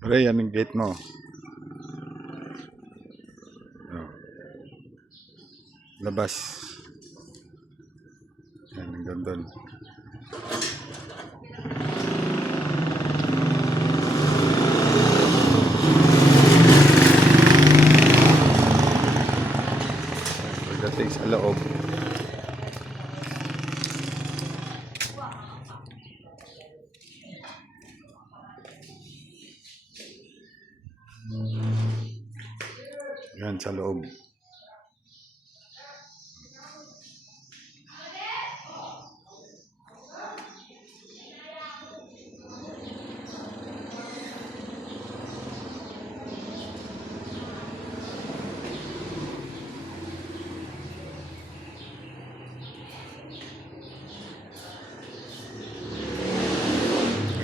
Pre, yan ang gate mo. Oh, labas. Yan, hanggang doon. Pagdating sa loob. Yan, sa loob.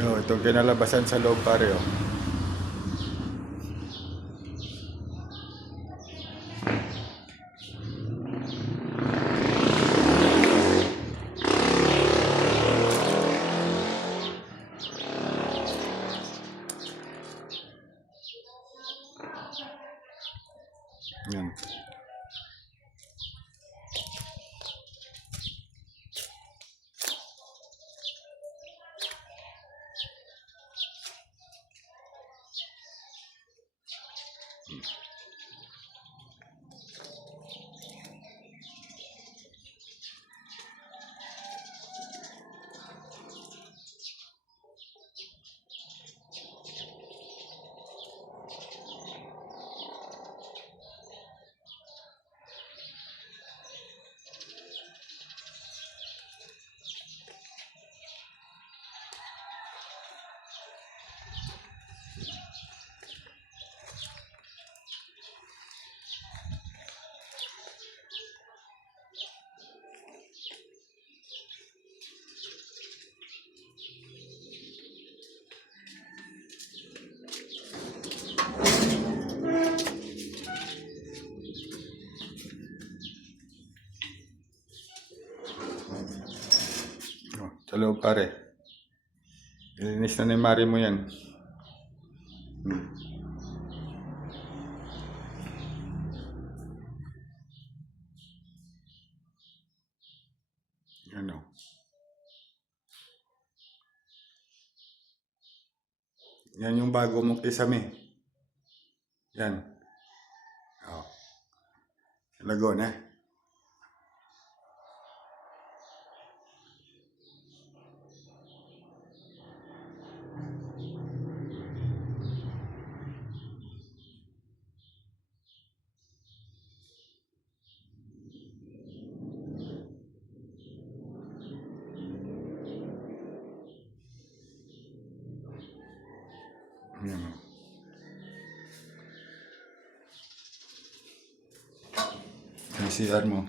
Oh, itong kinalabasan sa loob pare oh. Yan. Oh, sa loob pare. Ilinis na ni Mari mo yan. Yan oh. Yan yung bago mong kisame. Yan. Oh. Lagona. Yan oh. Yung CR mo.